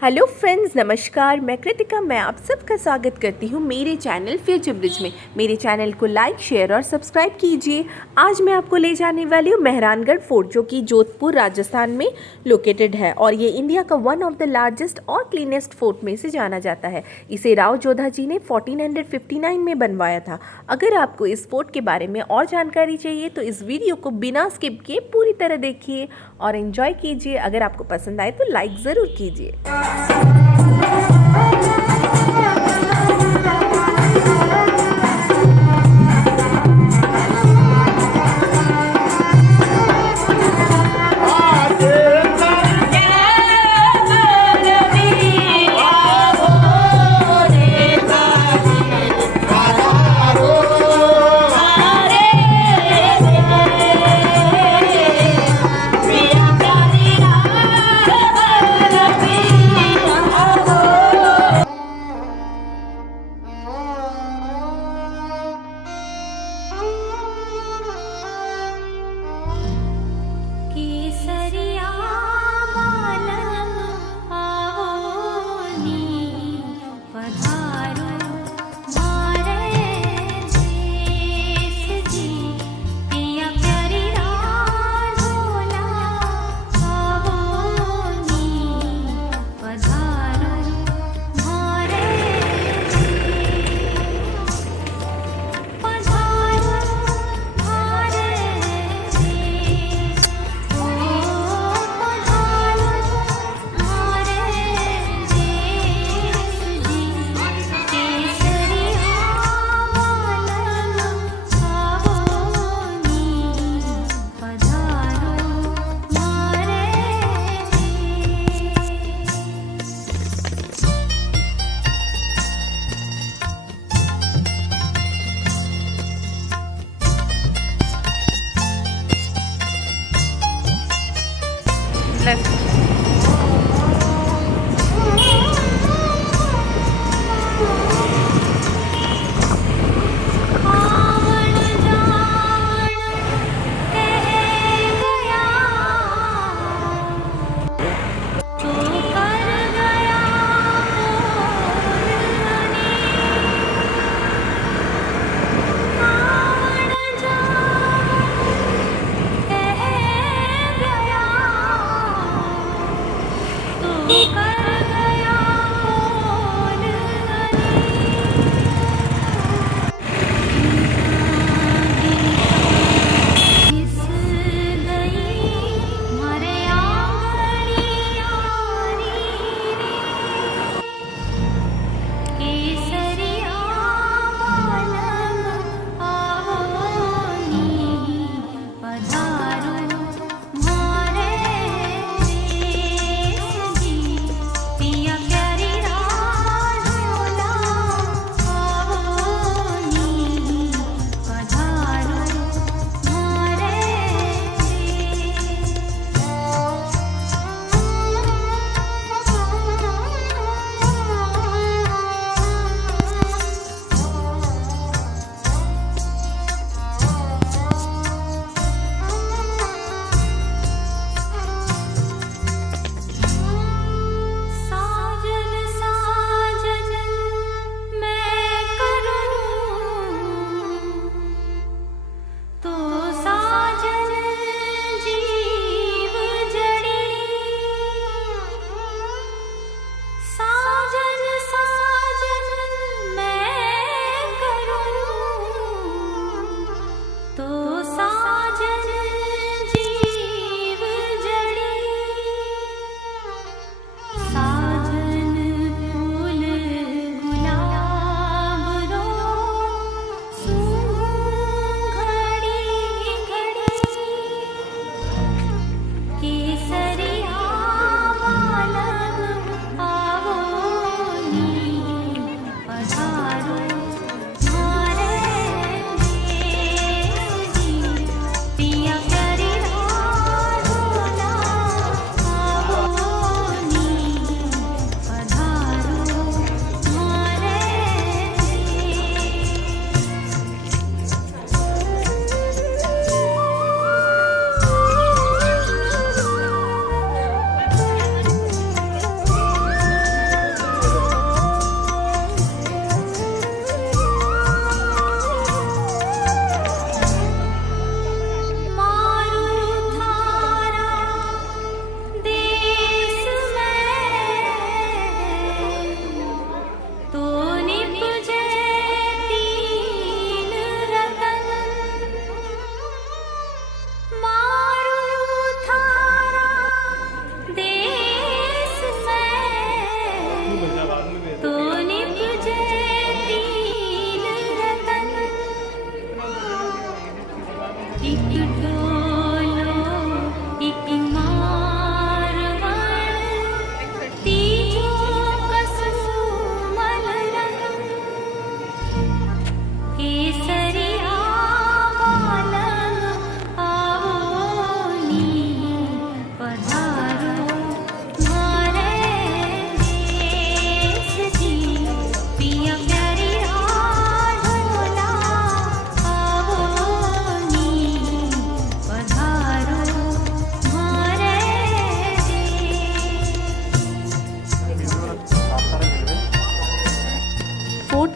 Hello friends, नमस्कार। मैं कृतिका, मैं आप सबका स्वागत करती हूँ मेरे चैनल फ्यूचर ब्रिज में। मेरे चैनल को लाइक, शेयर और सब्सक्राइब कीजिए। आज मैं आपको ले जाने वाली हूँ मेहरानगढ़ फोर्ट, जो कि जोधपुर राजस्थान में लोकेटेड है और ये इंडिया का वन ऑफ द लार्जेस्ट और क्लीनेस्ट फोर्ट में से जाना जाता है। इसे राव जोधा जी ने 1459 में बनवाया था। अगर आपको इस फोर्ट के बारे में और जानकारी चाहिए तो इस वीडियो को बिना स्किप किए पूरी तरह देखिए और एंजॉय कीजिए। अगर आपको पसंद आए तो लाइक ज़रूर कीजिए। पिया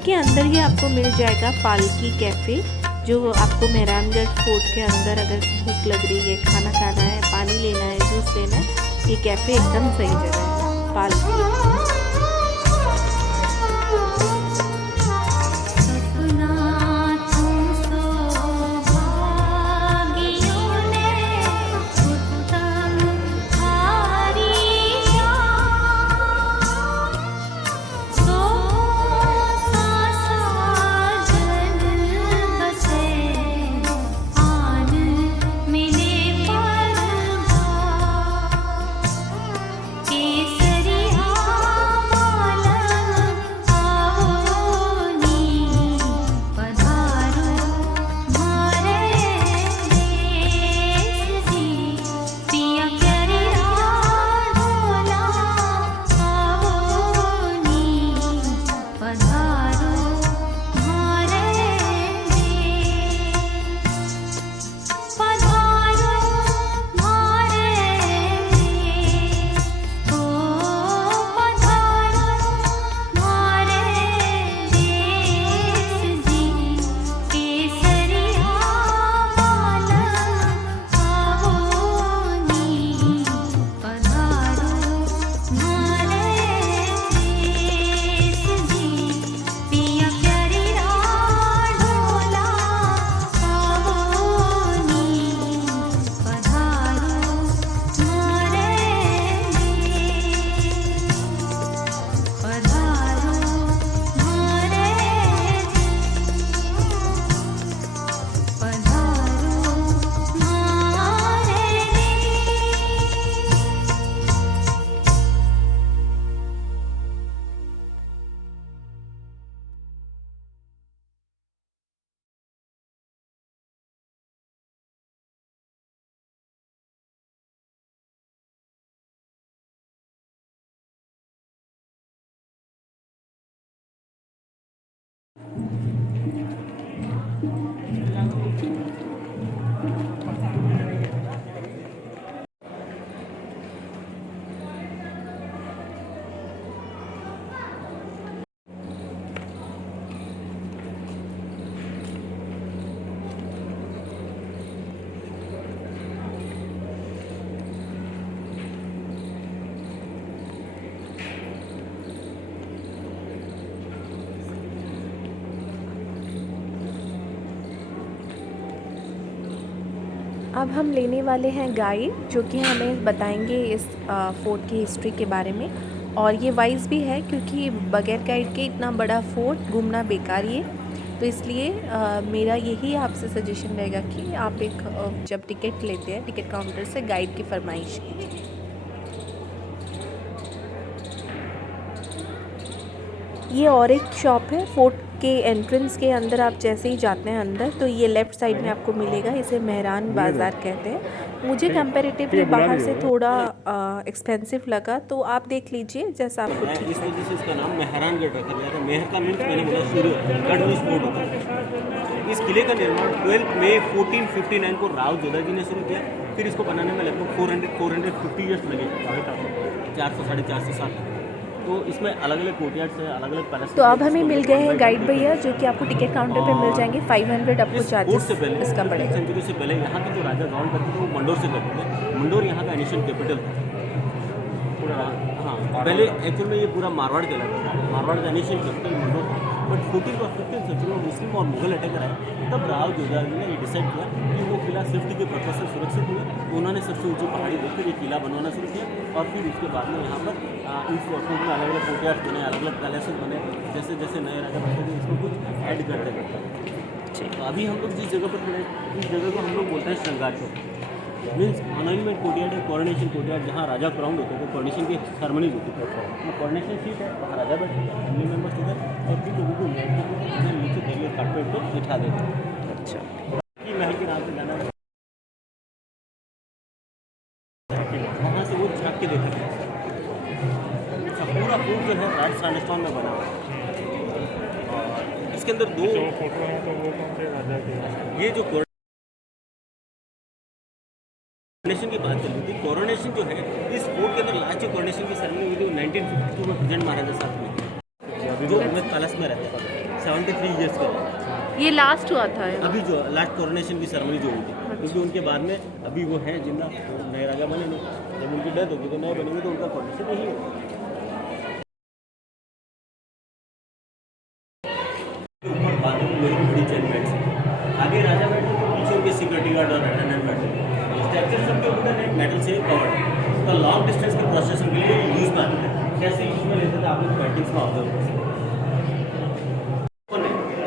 फोर्ट के अंदर ही आपको मिल जाएगा पालकी कैफ़े, जो आपको मेहरानगढ़ फोर्ट के अंदर अगर भूख लग रही है, खाना खाना है, पानी लेना है, जूस लेना है, ये कैफ़े एकदम सही जगह है पालकी। अब हम लेने वाले हैं गाइड, जो कि हमें बताएंगे इस फोर्ट की हिस्ट्री के बारे में। और ये वाइज भी है, क्योंकि बगैर गाइड के इतना बड़ा फोर्ट घूमना बेकार ही है। तो इसलिए मेरा यही आपसे सजेशन रहेगा कि आप एक जब टिकट लेते हैं टिकट काउंटर से गाइड की फरमाइश कीजिए। ये और एक शॉप है फोर्ट के एंट्रेंस के अंदर। आप जैसे ही जाते हैं अंदर तो ये लेफ़्ट साइड में आपको मिलेगा। इसे मेहरान बाज़ार कहते हैं। मुझे कंपैरेटिवली बाहर से थोड़ा एक्सपेंसिव लगा, तो आप देख लीजिए जैसा आपको ठीक है। इस वजह से इसका नाम मेहरानगढ़ रखा गया था। मेहर का मीन्स मैंने बोला शुरू, गढ़ मीन्स फोर्ट होता है। इस किले का निर्माण 12 मई 1459 को राव जोधा जी ने शुरू किया। फिर इसको बनाने में लगभग 450 ईयर्स लगे, 400 साढ़े 400 साल। तो इसमें अलग अलग कोर्टयार्ड्स है, अलग अलग पैलेस। तो अब हमें मिल गए हैं गाइड भैया, जो कि आपको टिकट काउंटर पे मिल जाएंगे। 500 आपको चार्जेस इसका पड़ेगा। सेंचुरी से पहले यहाँ के जो राजा गवर्न करते थे वो मंडोर से करते थे। मंडोर यहाँ का एनिशियल कैपिटल था पूरा। हाँ, पहले एक्चुअल में ये पूरा मारवाड़ कहलाता था। मारवाड़ का एनिशियल कैपिटल मंडोर था। बट 14th और 15th सेंचुरी में मुस्लिम और मुगल अटैकर आए, तब राव जोधा ने ये डिसाइड किया कि वो किला सेफ्टी के पर्पज से सुरक्षित हुए। तो उन्होंने सबसे ऊंची पहाड़ी देखकर ये किला बनवाना शुरू किया। और फिर उसके बाद में यहाँ पर इस फोर्ट में अलग अलग कोर्टयार्ड बने, अलग अलग पैलेसेस बने। जैसे जैसे नए राजा बनते थे इसमें कुछ ऐड करते थे। तो अभी हम लोग जिस जगह पर खड़े, इस जगह को हम लोग बोलते हैं श्रृंगार चौक। मीन्स अनाइनमेंट कोर्टयार्ड है, कॉरोनेशन कोर्टयार्ड, जहाँ राजा क्राउंड होते थे, कॉरोनेशन की सेरेमनीज होती थी। वो कॉरोनेशन सीट है, वहाँ राजा बैठते थे, फैमिली मेम्बर्स उधर, और फिर लोगों को नीचे बैरियर कारपेट पर बिठा देते थे। अच्छा, कि महल के नाम से जाना है। वहाँ से वो झाँक के देखा था। पूरा फोर्ट जो है राजस्थान स्टोन में बना हुआ है। और इसके अंदर दो फोटो हैं, तो वो कौन से राजा के? ये जो कोरोनेशन की बात चल रही थी, कोरोनेशन जो है इस फोर्ट के अंदर लास्ट जो कोरोनेशन की सेरेमनी हुई थी 1952 में प्रेजेंट महाराजा साहब में। जो उमेद पैलेस में रहते हैं, 73 ईयर्स का है। ये लास्ट हुआ था अभी जो लास्ट कोरोनेशन की सेरेमनी जो हुई थी, क्योंकि उनके बाद में अभी वो हैं जिंदा, नए राजा बने नहीं, जब उनकी डेथ होगी तो नए बनेंगे, तो उनका कोरोनेशन नहीं होगा। ऊपर बातें मेरी बड़ी चेन बैठ आगे राजा बैठे तो पीछे उनके सिक्योरिटी गार्ड और अटेंडेंट बैठे। स्ट्रक्चर सबके ऊपर एक मेटल से कवर्ड है, उसका लॉन्ग डिस्टेंस के प्रोसेसिंग के लिए यूज में आते थे। कैसे यूज में लेते थे आप लोग पेंटिंग्स में ऑब्जर्व कर सकते।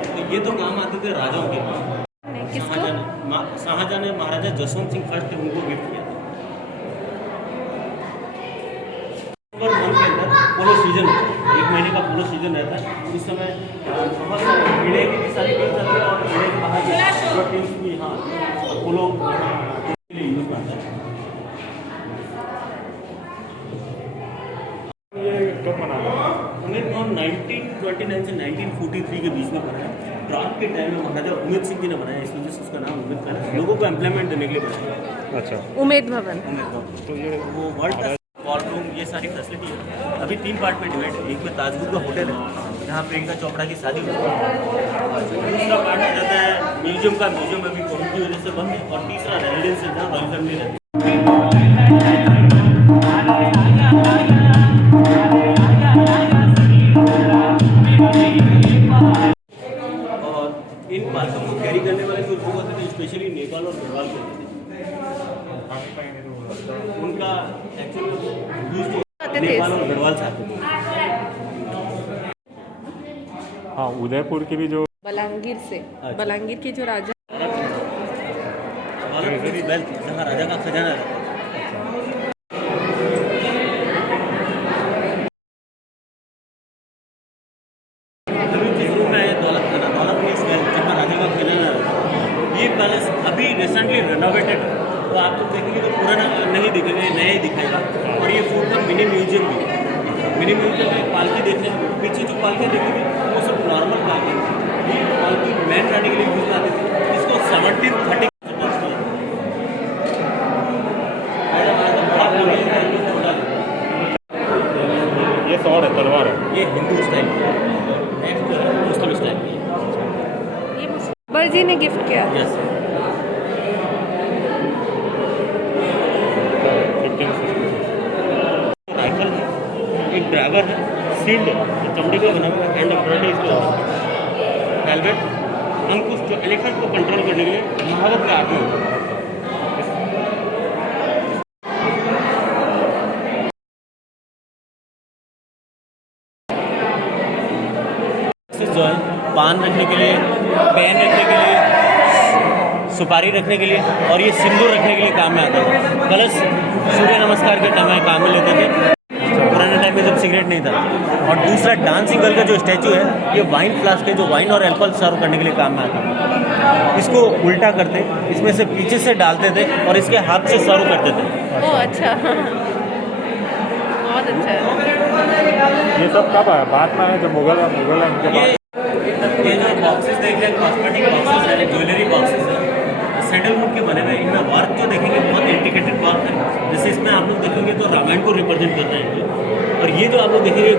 तो ये तो काम आते थे राजाओं के पास। शाहजहां ने महाराजा जसवंत सिंह फर्स्ट उनको गिफ्ट किया था। नवंबर मंथ के अंदर पोलो सीजन होता है, 1 महीने का पोलो सीजन रहता है। उस समय बहुत सारे इंडिया की भी सारी टीम्स आती है और इंडिया के बाहर की टीम्स भी हाँ पोलो के लिए यूज करता है। ये कब बना था? उमेद भवन 1929 से 1943 के बीच में बनाया। प्रांत के टाइम में महाराजा उमेद सिंह जी ने बनाया, इस वजह से उसका नाम उमेद पैलेस, लोगों को एम्प्लॉयमेंट देने के लिए बनाया। अच्छा, उमेद भवन। उमेद भवन तो ये वो वर्ल्ड का वॉल रूम, ये सारी फैसिलिटी है। अभी 3 पार्ट में डिवाइड है। एक में ताजपुर का होटल है, जहाँ प्रियंका चोपड़ा की शादी हुई है। दूसरा पार्ट आ जाता है म्यूजियम का, म्यूजियम अभी कोविड की वजह से बंद है। और तीसरा रेजिडेंस है, जहाँ रॉयल फैमिली रहती है। और इन बातों को कैरी करने वाले जो लोग होते थे, स्पेशली नेपाल और गढ़वाल के होते थे, उनका एक्चुअली नेपाल और गढ़वाल से आते थे। हाँ, उदयपुर की भी जो बलांगीर से, बलांगीर के जो राजा वेल्थ, जहाँ राजा का खजाना रहता है। ये पैलेस अभी रिसेंटली रेनोवेटेड है, तो आप लोग देखेंगे तो पुराना नहीं दिखेगा, नया ही दिखाएगा। और ये फूड का मिनी म्यूजियम भी है। मिनी म्यूजियम में पालकी देखने, पीछे जो पालकी देखेंगे वो सब नॉर्मल पालकी, ये पालकी मैन रानी के लिए यूज आती थी। इसको 1730 ये स्वॉर्ड है, तलवार है। ये हिंदू स्टाइल, नेक्स्ट मुस्लिम स्टाइल। ये अकबर जी ने गिफ्ट किया। यस, 1566। राइफल है, एक ड्राइवर है, सील्ड है, चमड़े का बना हुआ हैंड एम्ब्रॉयडरी इसका हेलमेट, अंकुश जो एलिफेंट को कंट्रोल करने के लिए महावत का हाथ में होता है। जो है पान रखने के लिए, पेन रखने के लिए, सुपारी रखने के लिए, और ये सिंदूर रखने के लिए काम में आता था। कलश सूर्य नमस्कार के काम में लेते थे पुराने टाइम में, जब सिगरेट नहीं था। और दूसरा डांसिंग गर्ल का जो स्टैचू है, ये वाइन फ्लास्क है, जो वाइन और अल्कोहल सर्व करने के लिए काम में आता था। इसको उल्टा करते, इसमें से पीछे से डालते थे और इसके हाथ से सर्व करते थे। ओह अच्छा, बहुत अच्छा है। ये सब कब आया? बाद में आया, जो मुगल है उनके बाद। ये जो बॉक्सेस देख रहे हैं, कॉस्मेटिक बॉक्सेस है, ज्वेलरी बॉक्सेस है, सैंडलवुड के बने हुए। इनमें वर्क जो देखेंगे बहुत इंडिकेटेड वर्क है। जैसे इसमें आप लोग देखेंगे तो रामायण को रिप्रेजेंट करता है। और ये जो आप लोग देखेंगे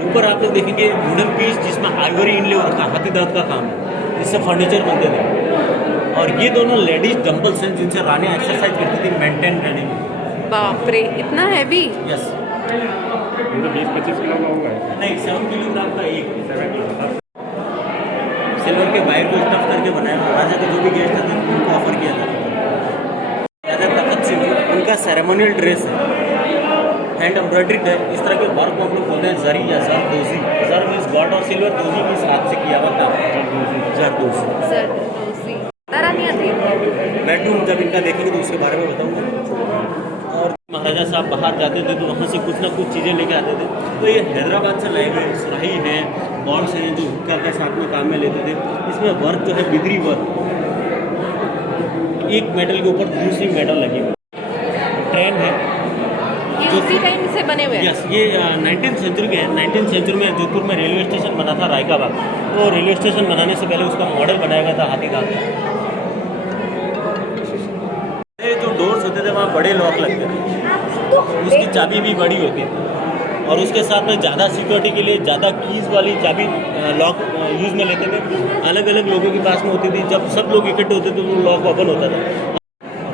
ऊपर आप लोग देखेंगे वुडन पीस, जिसमें आइवरी इनले और हाथी दांत का काम है, इससे फर्नीचर बनते थे। और ये दोनों लेडीज डंबल्स हैं, जिनसे रानी एक्सरसाइज करती थी मेंटेन रहने में। बाप रे, इतना हैवी। यस, ये तो 20-25 किलो का होगा। नहीं 7 किलोग्राम का एक 7 किलो। सिल्वर के वायर को स्टफ करके बनाया। राजा के जो भी गेस्ट आते थे उनको ऑफर किया था। राजा तखत सिंह उनका सेरेमोनियल ड्रेस है, हैंड एम्ब्रॉयडरी है। इस तरह के वर्क को हम लोग बोलते हैं जरी या जरदोजी। जर मीन्स गॉड और सिल्वर, दोजी मीन्स हाथ से किया हुआ काम, जरदोजी। जरदोजी रानी आती है। बेडरूम जब इनका देखेंगे तो उसके बारे में बताऊंगा। और महाराजा साहब बाहर जाते थे तो वहाँ से कुछ ना कुछ चीज़ें लेके आते थे। तो ये हैदराबाद से लाए हुए सुराही हैं, बॉल्स हैं, जो हुक्का के साथ में काम में लेते थे। इसमें वर्क जो है बिदरी वर्क, एक मेटल के ऊपर दूसरी मेटल लगी हुई। ट्रेन है, ये उसी टाइम से बने हुए हैं। यस, ये 19th सेंचुरी के हैं। 19th सेंचुरी में जोधपुर में रेलवे स्टेशन बना था, रायकाबाग। तो रेलवे स्टेशन बनाने से पहले उसका मॉडल बनाया गया था हाथी दांत का। जो डोर्स होते थे वहाँ बड़े लॉक लगते थे, उसकी चाबी भी बड़ी होती थी। और उसके साथ में ज़्यादा सिक्योरिटी के लिए ज़्यादा कीज़ वाली चाबी लॉक यूज़ में लेते थे। अलग अलग लोगों के पास में होती थी, जब सब लोग इकट्ठे होते थे तो लॉक ओपन होता था।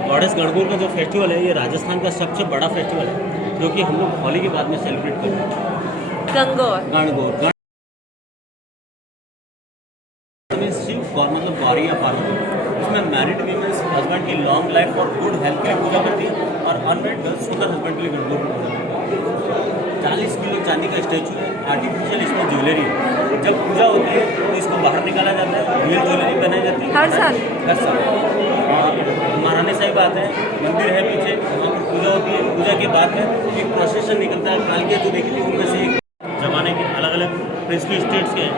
गॉडेस गणगौर का जो फेस्टिवल है ये राजस्थान का सबसे बड़ा फेस्टिवल है, जो कि हम लोग होली के बाद में सेलिब्रेट करते हैं। गणगौर शिव गौर मतलब गौरी या पार्वती, इसमें मैरिड वीमेंस हस्बैंड की लॉन्ग लाइफ और गुड हेल्थ के लिए पूजा करती है, और अनमेरिड गर्ल्स सुंदर हस्बैंड के लिए गणगौर की पूजा करती है। 40 किलो चांदी का स्टैचू है, आर्टिफिशियल इसमें ज्वेलरी है। जब पूजा होती है तो इसको बाहर निकाला जाता है, रियल ज्वेलरी पहनाई जाती है हर साल। महारानी साहिब आते हैं, मंदिर है पीछे, वहाँ पर पूजा होती है। पूजा के बाद में एक प्रोसेशन निकलता है, पालकियाँ जो देखी थी उनमें से एक जमाने के अलग अलग प्रिंसली स्टेट्स के हैं,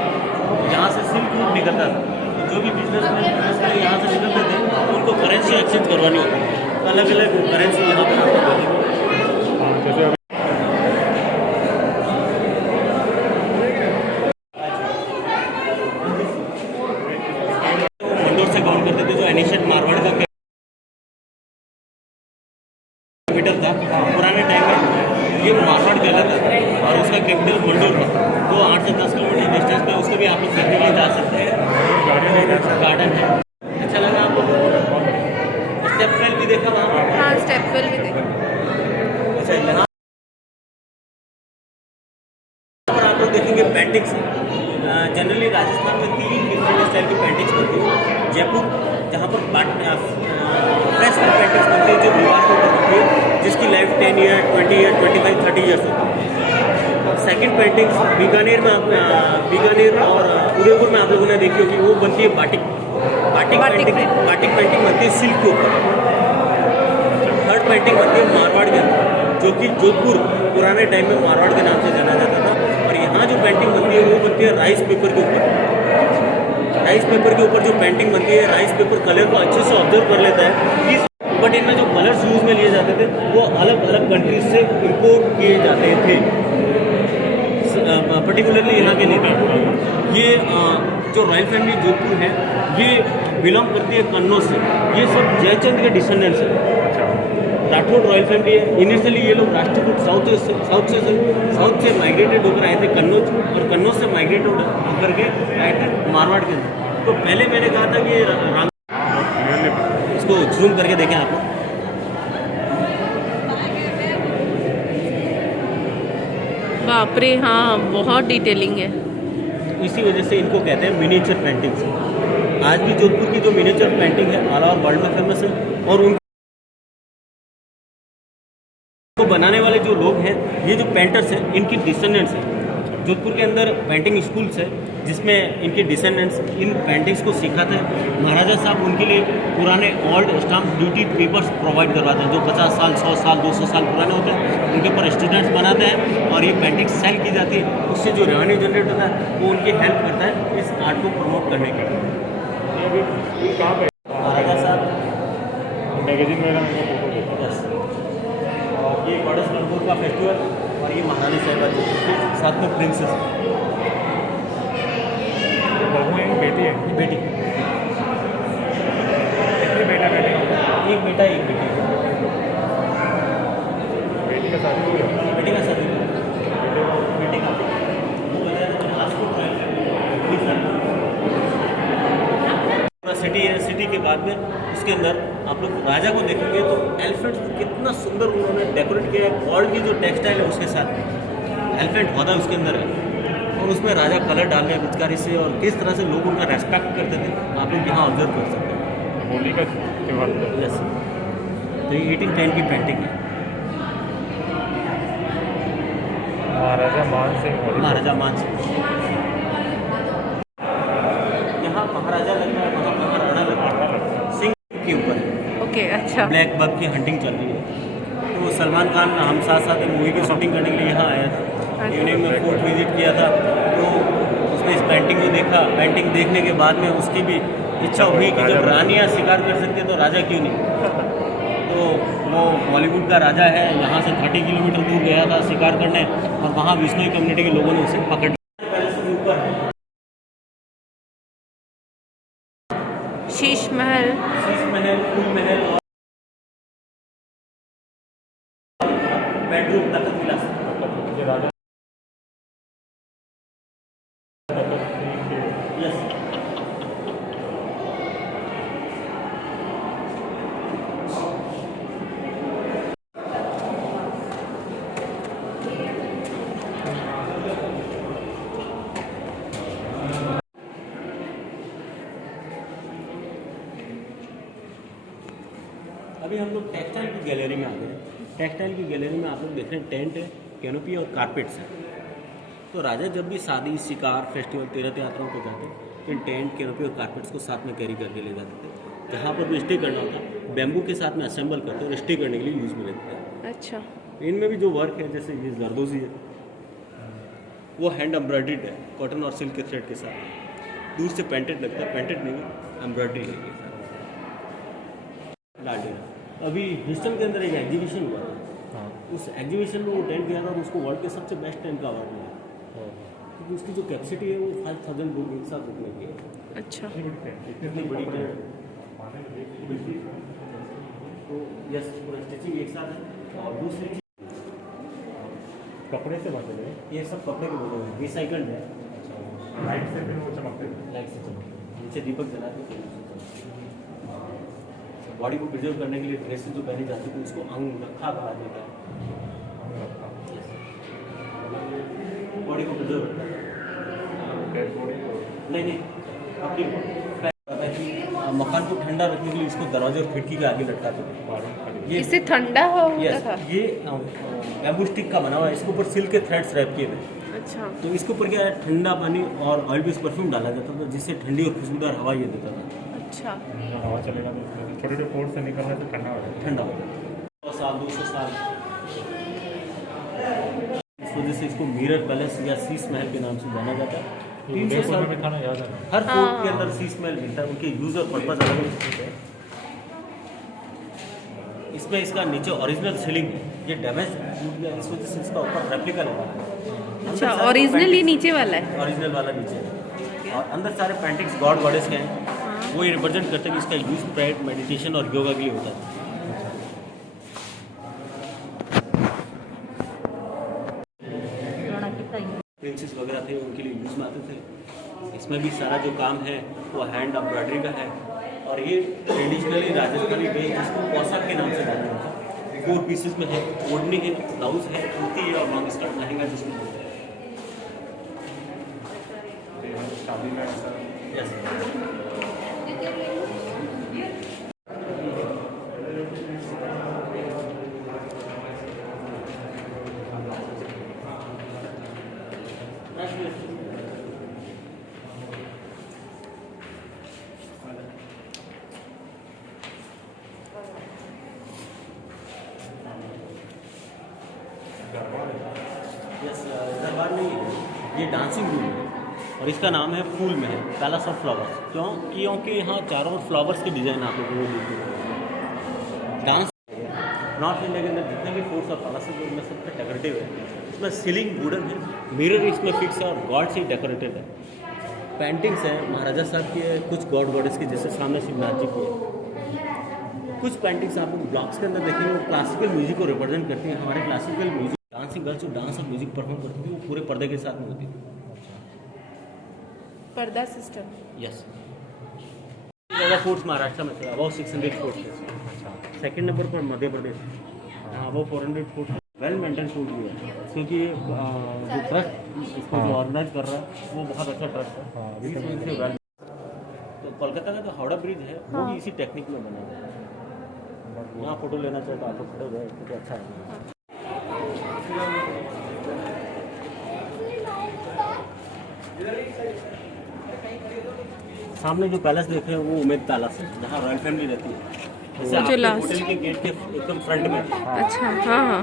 यहाँ से सिल्क रूट निकलता था। तो जो भी बिजनेसमैन यहाँ से निकलते थे उनको करेंसी एक्सचेंज करवानी होती है, तो अलग अलग करेंसी यहाँ पर आपको मिलेगी। जैसे मंडोर से काउंट करते थे, जो एनिशियन मारवाड़ का कैपिटल था पुराने टाइम में, ये मारवाड़ कहलाता था और उसका कैपिटल मंडोर था। तो 8 से 10 किलोमीटर डिस्टेंस पे उसको भी आप लोग देखने के लिए जा सकते हैं। गार्डन है, अच्छा लगा आपको? स्टेप वेल भी देखा वहाँ पर? हाँ, स्टेप वेल भी देखा। अच्छा, यहाँ पर आप लोग देखेंगे पेंटिंग्स। जनरली राजस्थान में 3 डिफरेंट स्टाइल की पेंटिंग्स बनती है। जयपुर, जहाँ पर फ्रेश पेंटिंग्स बनती है जो दीवार के ऊपर बनती है, जिसकी लाइफ 10 ईयर, 20 ईयर, 25, 30 ईयर्स होती है। सेकंड पेंटिंग्स बीकानेर में बीकानेर और उदयपुर में आप लोगों ने देखी होगी, वो बनती है बाटिक पेंटिंग बनती है सिल्क के ऊपर। थर्ड पेंटिंग बनती है मारवाड़ के अंदर, जो कि जोधपुर पुराने टाइम में मारवाड़ के नाम से जाना जाता था। और यहाँ जो पेंटिंग बनती है वो बनती है राइस पेपर के ऊपर। राइस पेपर के ऊपर जो पेंटिंग बनती है, राइस पेपर कलर को अच्छे से ऑब्जर्व कर लेता है। बट इनमें जो कलर्स यूज़ में लिए जाते थे वो अलग अलग कंट्रीज से इम्पोर्ट किए जाते थे, पर्टिकुलरली यहाँ के नहीं। ये जो रॉयल फैमिली जोधपुर है ये बिलोंग करती है कन्नौज से। ये सब जयचंद के डिसेंडेंट्स हैं। राठौड़ रॉयल फैमिली है। इनिशियली ये लोग राष्ट्रकूट साउथ से माइग्रेटेड होकर आए थे कन्नौज, और कन्नौज से माइग्रेट होकर के आए थे मारवाड़ के अंदर। तो पहले मैंने कहा था कि इसको जूम करके देखें आप। बाप रे, हाँ बहुत डिटेलिंग है। इसी वजह से इनको कहते हैं मिनिएचर पेंटिंग्स। आज भी जोधपुर की जो मिनिएचर पेंटिंग है ऑल ओवर वर्ल्ड में फेमस है, और उनको बनाने वाले जो लोग हैं, ये जो पेंटर्स हैं, इनकी डिसेंडेंट्स हैं। जोधपुर के अंदर पेंटिंग स्कूल्स है जिसमें इनके डिसेंडेंट्स इन पेंटिंग्स को सिखाते हैं। महाराजा साहब उनके लिए पुराने old stamp duty papers provide करवाते हैं, जो 50 साल 100 साल 200 साल पुराने होते हैं। उनके ऊपर स्टूडेंट्स बनाते हैं और ये पेंटिंग सेल की जाती है। उससे जो रेवेन्यू जनरेट होता है वो उनकी हेल्प करता है इस आर्ट को प्रमोट करने के लिए। कहाँ पे महाराजा साहब मैगजीन वगैरह में फोटो देखा। यस, और ये गॉडेस गणगौर का फेस्टिवल, और ये महारानी साहिबा जी साथ में प्रिंसेस बहू है, बेटी है, बेटी, कितने बेटा बेटे हैं? एक बेटा एक बेटी। बेटी का शादी हो गया? बेटी का शादी, बेटी का पूरा सिटी है। सिटी के बाद में उसके अंदर आप लोग राजा को देखेंगे तो एलिफेंट कितना सुंदर उन्होंने डेकोरेट किया है। गोल्ड की जो टेक्सटाइल है उसके साथ एलिफेंट पौधा उसके अंदर है, और उसमें राजा कलर डाल रहे हैं पिचकारी से, और किस तरह से लोग उनका रेस्पेक्ट करते थे आप लोग यहाँ ऑब्जर्व कर सकते हैं। होली का त्यौहार। यस, तो ये 1810 की पेंटिंग है। महाराजा मान सिंह होली। महाराजा मान सिंह, यहाँ महाराजा लगता है, वहाँ महाराणा लगता है। सिंह के ऊपर है। ओके, अच्छा। ब्लैक बग की हंटिंग चल रही है। तो सलमान खान हम साथ एक मूवी की शूटिंग करने के लिए यहाँ आया था। इवनिंग में फोर्ट विजिट किया था, तो उसने इस पेंटिंग को देखा। पेंटिंग देखने के बाद में उसकी भी इच्छा हुई कि जब रानियाँ शिकार कर सकती है तो राजा क्यों नहीं। तो वो बॉलीवुड का राजा है, यहाँ से 30 किलोमीटर दूर गया था शिकार करने, और वहाँ विष्णु कम्युनिटी के लोगों ने उसे पकड़ लिया। ऊपर शीश महल, फूल महल और बेडरूम तक मिला। फाइनली हम लोग टेक्सटाइल की गैलरी में आ गए। टेक्सटाइल की गैलरी में आप लोग देख रहे हैं टेंट है, कैनोपी और कारपेट्स हैं। तो राजा जब भी शादी, शिकार, फेस्टिवल, तीर्थ यात्राओं को जाते तो इन टेंट, कैनोपी और कारपेट्स को साथ में कैरी करके ले जाते थे। जहाँ पर भी स्टे करना होता बैम्बू के साथ में असेंबल करते और स्टे करने के लिए यूज़ में लेते थे। अच्छा। इनमें भी जो वर्क है, जैसे ये जरदोजी है, वो हैंड एम्ब्रॉयड्रीड है कॉटन और सिल्क के थ्रेड के साथ। दूर से पेंटेड लगता है, पेंटेड नहीं, एम्ब्रॉयड्री है ये सारा। लाल डेरा अभी ह्यूस्टन के अंदर एक एग्जीबिशन हुआ था। हाँ। उस एग्जीबिशन में वो टेंट गया था और उसको वर्ल्ड के सबसे बेस्ट टेंट का अवार्ड मिला, क्योंकि उसकी जो कैपेसिटी है वो 5000 लोग एक साथ रुकने की है। अच्छा। इतनी बड़ी टेंट। तो यस, पूरा स्टिचिंग एक साथ है। और दूसरी चीज़, कपड़े से बने हुए ये सब कपड़े के बने हुए हैं, रिसाइकल्ड है। लाइट से फिर वो चमकते हैं। लाइट से चमकते हैं, नीचे दीपक जलाते हैं। बॉडी को प्रिजर्व करने के लिए ड्रेसेस जो पहनी जाती थी उसको अंग रखा कहा जाता है। बॉडी को प्रिजर्व करता है। नहीं, अपनी मकान को ठंडा रखने के लिए इसको दरवाजे और खिड़की के आगे लटकाते थे। ये इससे ठंडा होता यस, था। ये बैम्बू स्टिक का बना हुआ है, इसके ऊपर सिल्क के थ्रेड्स रैप किए थे। अच्छा। तो इसके ऊपर क्या है, ठंडा पानी और ऑयल बेस्ड परफ्यूम डाला जाता था, जिससे ठंडी और खुशबूदार हवा ये देता था। अच्छा। हवा चलेगा तो छोटे छोटे पोर्ट से निकलने से ठंडा हो जाएगा। ठंडा हो जाता 100 साल 200 साल। इस वजह से इसको मिरर पैलेस या शीश महल के नाम से जाना जाता है। 300 उदयपुर साल में भी था ना, याद है ना? हर फोर्ट के अंदर शीश महल मिलता है, उनके यूज और पर्पज अलग अलग होते हैं। इसमें इसका नीचे ओरिजिनल सीलिंग है, ये डैमेज टूट गया, इस वजह से इसका ऊपर रेप्लिका लगा है। अच्छा, ओरिजिनल ये नीचे वाला है। ओरिजिनल वाला नीचे है और अंदर सारे पेंटिंग्स गॉड गॉडेस के हैं। वो ये रिप्रेजेंट करते हैं कि इसका यूज प्रायर मेडिटेशन और योगा के लिए होता है। प्रिंसेस वगैरह थे, उनके लिए यूज में आते थे। इसमें भी सारा जो काम है वो हैंड एम्ब्रॉयडरी का है। और ये ट्रेडिशनली राजस्थानी वे जिसको पोशाक के नाम से जाना जाता है। 4 पीसेस में है, ओढ़नी है, ब्लाउज है, कुर्ती है और लॉन्ग स्कर्ट लहंगा जिसमें बोलते हैं। शादी में ऐसा यस। यस, दरबार नहीं है, ये डांसिंग रूम है और इसका नाम है फूल महल, पैलेस ऑफ फ्लावर्स। क्योंकि यहाँ चारों ओर फ्लावर्स के डिज़ाइन आप लोगों को देखते। डांस नॉर्थ इंडिया के अंदर जितने भी फोर्ट्स और पैलेस हैं उनमें सबसे डेकोरेटिव है। इसमें सीलिंग वुडन है, मिरर इसमें फिक्स है और गॉड से डेकोरेटेड है। पेंटिंग्स हैं महाराजा साहब की है, कुछ गॉड गॉडेस की, जैसे सामने शिवनाथ जी की है। कुछ पेंटिंग्स आप लोग ब्लॉक्स के अंदर देखेंगे वो क्लासिकल म्यूजिक को रिप्रेजेंट करती हैं। हमारे क्लासिकल म्यूजिक डांसिंग गर्ल्स जो डांस और म्यूजिक परफॉर्म करती थी वो पूरे पर्दे के साथ में होती थी। पर्दा सिस्टम। यस। ज़्यादा फोर्ट्स महाराष्ट्र में थे, अबाउट 600 फोर्ट्स थे। सेकंड नंबर पर Madhya Pradesh, about 400 forts. Well maintain fort भी है, क्योंकि जो ट्रस्ट इसको जो ऑर्गेनाइज कर रहा है वो बहुत अच्छा ट्रस्ट है। इस वजह से वेल। तो कोलकाता का जो हावड़ा ब्रिज है वो भी इसी टेक्निक में बना है। यहाँ फोटो लेना चाहिए तो आप लोग फोटो जाए तो अच्छा है। सामने जो पैलेस देख रहे हैं वो उमेद पैलेस है, जहाँ रॉयल फैमिली रहती है। जैसे आपके होटल के गेट के एकदम फ्रंट में। अच्छा। हाँ हाँ,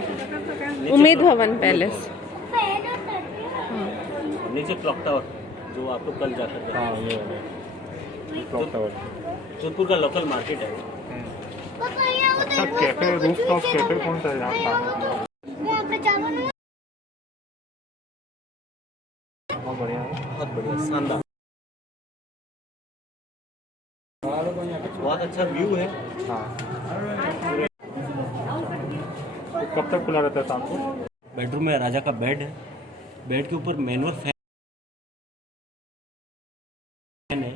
उमेद भवन पैलेस। नीचे क्लॉक टावर जो आप लोग कल जाकर के। हाँ, ये क्लॉक टावर जोधपुर का लोकल मार्केट है। अच्छा, कैफे, रूफटॉप कैफे कौन सा है यहाँ का? बहुत बढ़िया है। बहुत बढ़िया, शानदार, बहुत अच्छा व्यू है। हाँ। तो कब तक खुला रहता है शाम को? बेडरूम में राजा का बेड है, बेड के ऊपर मैनुअल फैन है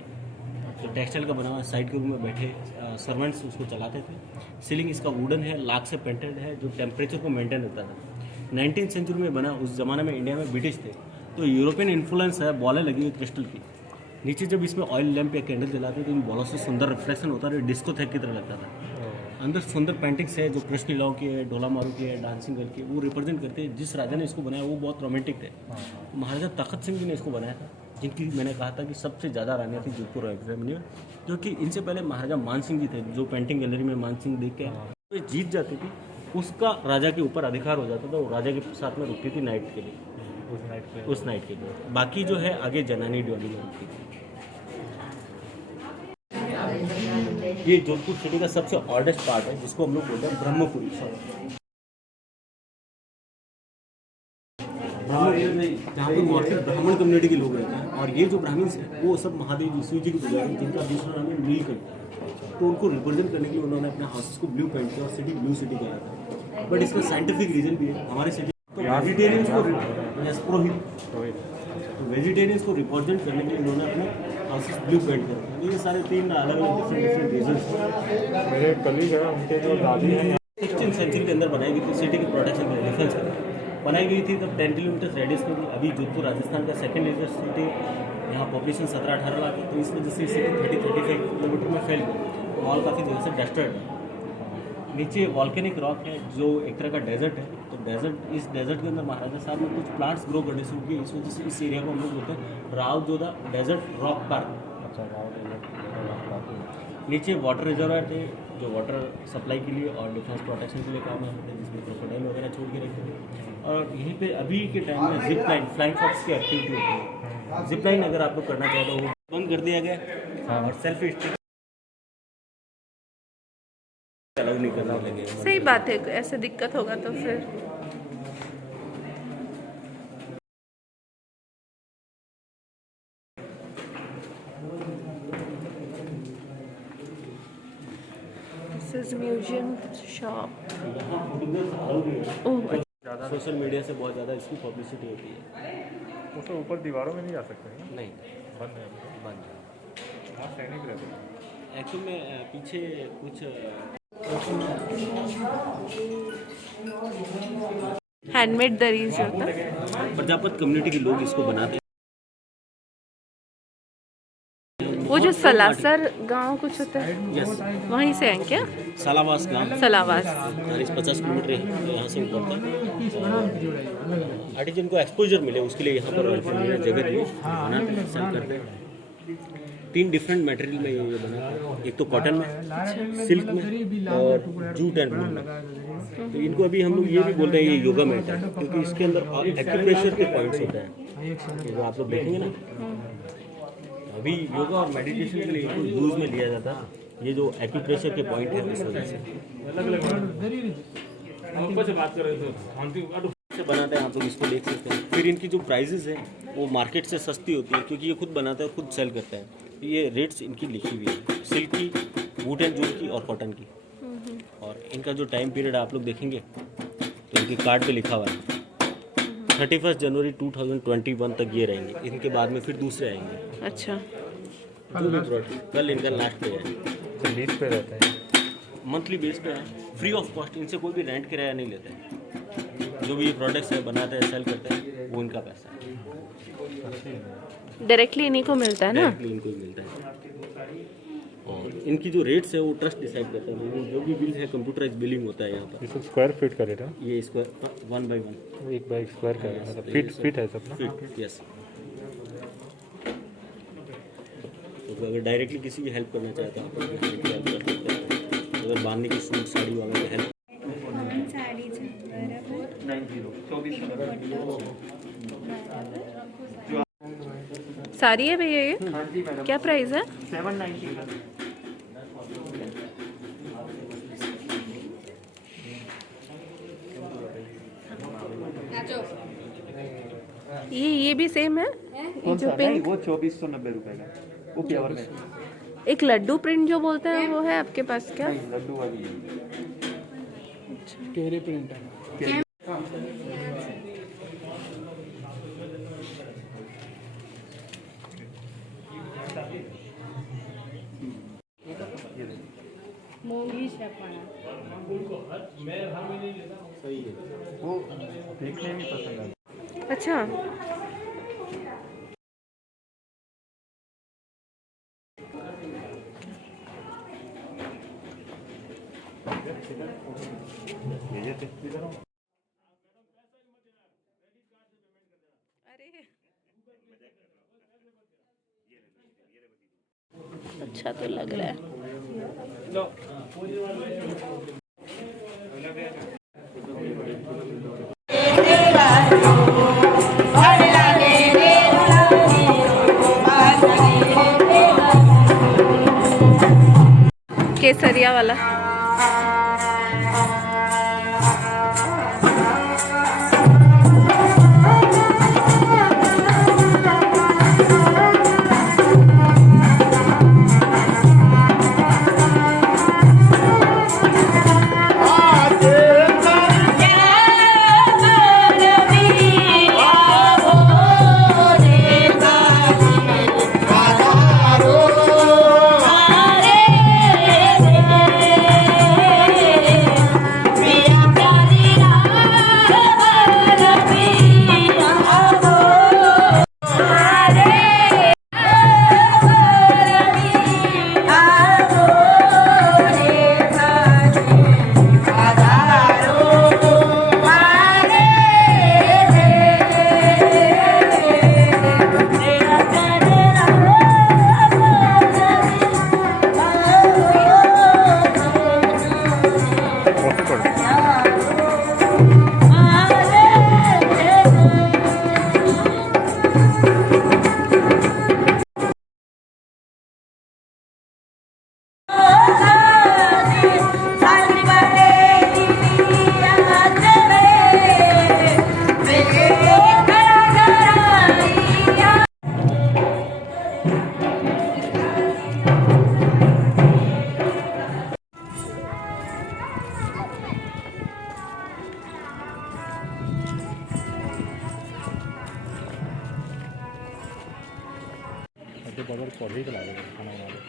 जो टेक्सटाइल का बना हुआ है। साइड के रूम में बैठे सर्वेंट्स उसको चलाते थे। सीलिंग इसका वुडन है, लाख से पेंटेड है, जो टेम्परेचर को मेंटेन रहता था। 19th सेंचुरी में बना। उस ज़माने में इंडिया में ब्रिटिश थे तो यूरोपियन इन्फ्लुएंस है। बॉलें लगी हुई क्रिस्टल की, नीचे जब इसमें ऑयल लैंप या कैंडल जलाते तो इन बॉलों से सुंदर रिफ्लेक्शन होता था, डिस्को थेक की तरह लगता था। अंदर सुंदर पेंटिंग्स है जो कृष्ण लीलाओं की है, ढोला मारू की है, डांसिंग गर्ल की, वो रिप्रेजेंट करते हैं। जिस राजा ने इसको बनाया वो बहुत रोमांटिक थे। महाराजा तखत सिंह जी ने इसको बनाया था, जिनकी मैंने कहा था कि सबसे ज़्यादा रानियाँ थी जोधपुर राजधानी में, क्योंकि इनसे पहले महाराजा मान सिंह जी थे, जो पेंटिंग गैलरी में मान सिंह देख के तो जीत जाती थी, उसका राजा के ऊपर अधिकार हो जाता था, वो राजा के साथ में रुकती थी नाइट के लिए, उस नाइट के लिए। बाकी जो है आगे जनानी ड्यूटी में रुकती थी। ये जोधपुर सिटी का सबसे ऑर्डेस्ट पार्ट है, जिसको हम लोग बोलते हैं ब्रह्मपुरी। जहाँ पर मौखिक ब्राह्मण कम्युनिटी के लोग रहते हैं, और ये जो ब्राह्मण्स हैं वो सब महादेव जी शिव जी के पुजारी हैं, जिनका दूसरा नाम है नीलकंठ। तो उनको रिप्रेजेंट करने के लिए उन्होंने अपने हाउसेस को ब्लू पेंट किया और सिटी ब्लू सिटी कहा था। बट इसका साइंटिफिक रीजन भी है। हमारे सिटी तो वेजिटेरियंस को पुरोहित तो वेजिटेरियंस को रिप्रेजेंट करने के लिए उन्होंने अपने हाउसेस ब्लू पेंट किया। ये सारे तीन अलग अलग डिफरेंट रीजन। मेरे कलीग है, उनके जो दादी हैं 16th सेंचुरी के अंदर बनाई गई थी, सिटी के प्रोटेक्शन के डिफेंस के लिए बनाई गई थी। तब 10 किलोमीटर रेडियस में थी। अभी जोधपुर राजस्थान का सेकंड लेटेस्ट सिटी, यहाँ पॉपुलेशन 17-18 लाख है, तो इस वजह से सिटी 30-35 किलोमीटर में फैल गई। वॉल काफ़ी जगह से डस्टेड है। नीचे वॉल्केनिक रॉक है जो एक तरह का डेजर्ट है। तो डेजर्ट, इस डेजर्ट के अंदर महाराजा साहब ने कुछ प्लांट्स ग्रो करने शुरू किए। इस वजह से इस एरिया को हम लोग बोलते हैं Rao Jodha desert rock park. नीचे वाटर रिजर्वर थे जो वाटर सप्लाई के लिए और डिफेंस प्रोटेक्शन के लिए काम आते हैं, जिसमें क्रोकोडाइल वगैरह छोड़ के रखते थे। और यहीं पे अभी के टाइम में जिप लाइन, फ्लाइंग फॉक्स की एक्टिविटी होती है। जिप लाइन अगर आप लोग करना चाहते हो वो बंद कर दिया गया, और सेल्फी स्टिक अलाउ नहीं करना लगे। सही बात है, ऐसे दिक्कत होगा तो फिर। This is museum shop. Oh, social media से बहुत ज़्यादा इसकी पब्लिसिटी होती है। वो तो ऊपर दीवारों में नहीं जा सकते हैं, नहीं, बंद है। बंद। हाँ, सैनिक रहते हैं। एक्चुअल में पीछे कुछ हैंडमेड दरीज होता है। प्रजापत कम्युनिटी के लोग इसको बनाते हैं। वो जो सलासर गांव कुछ होता है, यस, वहीं से हैं क्या? सालावास गांव सलावास। 40-50 किलोमीटर यहाँ से ऊपर था। आर्टिजन को एक्सपोजर मिले उसके लिए यहाँ पर रॉयल फैमिली ने जगह दी, बनाते हैं, सेल करते हैं। 3 डिफरेंट मटेरियल में ये बना है। एक तो कॉटन में, सिल्क में और जूट एंड वूल में। तो इनको अभी हम लोग ये भी बोलते हैं ये योगा मैट है, क्योंकि इसके अंदर एक्यूप्रेशर के पॉइंट्स होते हैं। जो आप लोग देखेंगे ना, अभी योगा और मेडिटेशन के लिए इनको यूज़ में लिया जाता है। ये जो एक्यूप्रेशर के पॉइंट है इस वजह से बनाते हैं। आप लोग इसको देख सकते हैं। फिर इनकी जो प्राइजेस है वो मार्केट से सस्ती होती है, क्योंकि ये खुद बनाता है, खुद सेल करता है। ये रेट्स इनकी लिखी हुई है, सिल्क की, वुड एंड जूट की और कॉटन की। और इनका जो टाइम पीरियड आप लोग देखेंगे तो इनके कार्ड पे लिखा हुआ है 31 जनवरी 2021 तक ये रहेंगे। इनके बाद में फिर दूसरे आएंगे। अच्छा, जो भी प्रोडक्ट कल इनका लास्ट पे है। तो लीज पे रहते हैं, मंथली बेस पे है, फ्री ऑफ कॉस्ट। इनसे कोई भी रेंट किराया नहीं लेते हैं। जो भी ये प्रोडक्ट्स है बनाते हैं, सेल करते हैं, वो इनका पैसा है। डायरेक्टली इन्हीं को मिलता है ना? डायरेक्टली इनको ही मिलता है। और इनकी जो रेट्स है वो ट्रस्ट डिसाइड करता है। वो जो भी बिल है कंप्यूटराइज बिलिंग होता है यहाँ पर। ये सब स्क्वायर फीट का रेट है। ये स्क्वायर 1 by 1 एक बाई स्क्वायर का है, मतलब फीट है सब ना। Feet, yes. तो अगर डायरेक्टली किसी की हेल्प करना चाहता है तो हेल्प कर सकते हैं। अगर बांधने की सूट साड़ी वाला की हेल्प सारी है भैया ये? क्या प्राइस है? 790। ये भी सेम है? ये जो पिंक, वो 2490 रुपए का, वो प्योर में। एक लड्डू प्रिंट जो बोलते हैं वो है आपके पास क्या? लड्डू वाली है। केरे प्रिंट है। वो देखने में पसंद आता। अच्छा, भेजे थे अच्छा तो लग रहा है। केसरिया वाला बदल पौधे के लागे खाना बना दे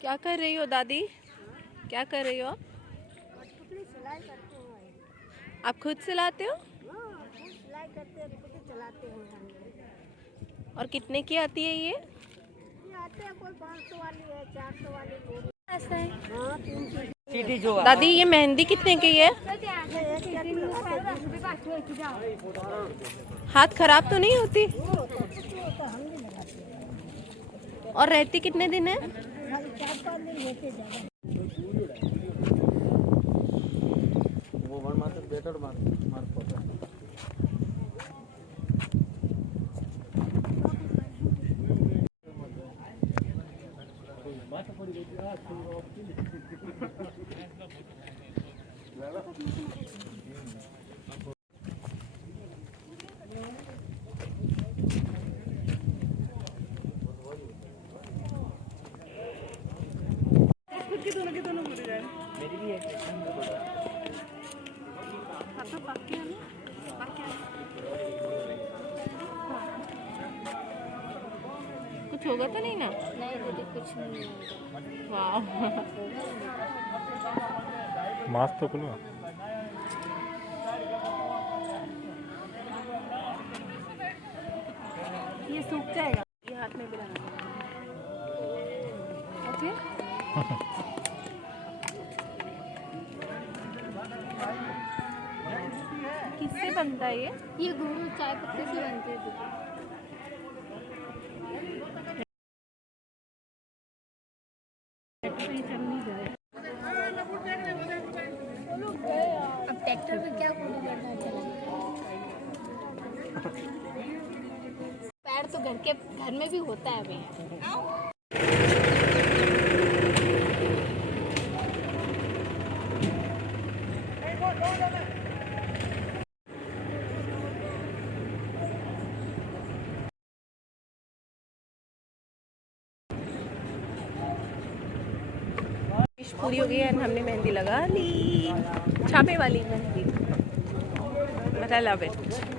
क्या कर रही हो दादी? क्या कर रही हो आप खुद सिलाते हो? और कितने की आती है ये? आते हैं कोई 500 वाली है, 400 वाली ऐसा है। हाँ 300 दादी ये मेहंदी कितने की है? हाथ खराब तो नहीं होती? और रहती कितने दिन है? 4-5 दिन होते ज़्यादा। वो वन मात्र बेटर मार पड़ता है। कुछ होगा तो नहीं ना? नहीं दीदी कुछ नहीं होगा। वाह मास्क तो खुलो ये सूख जाएगा। ये हाथ में भी लगाना। ओके किससे बनता है ये गुड़ चाय पत्ती से बनते हैं। अब ट्रैक्टर में क्या गुड़ बढ़ना चला। पैर तो घर में भी होता है भैया। पूरी हो गई है। हमने मेहंदी लगा ली, छापे वाली mehndi. But I love it.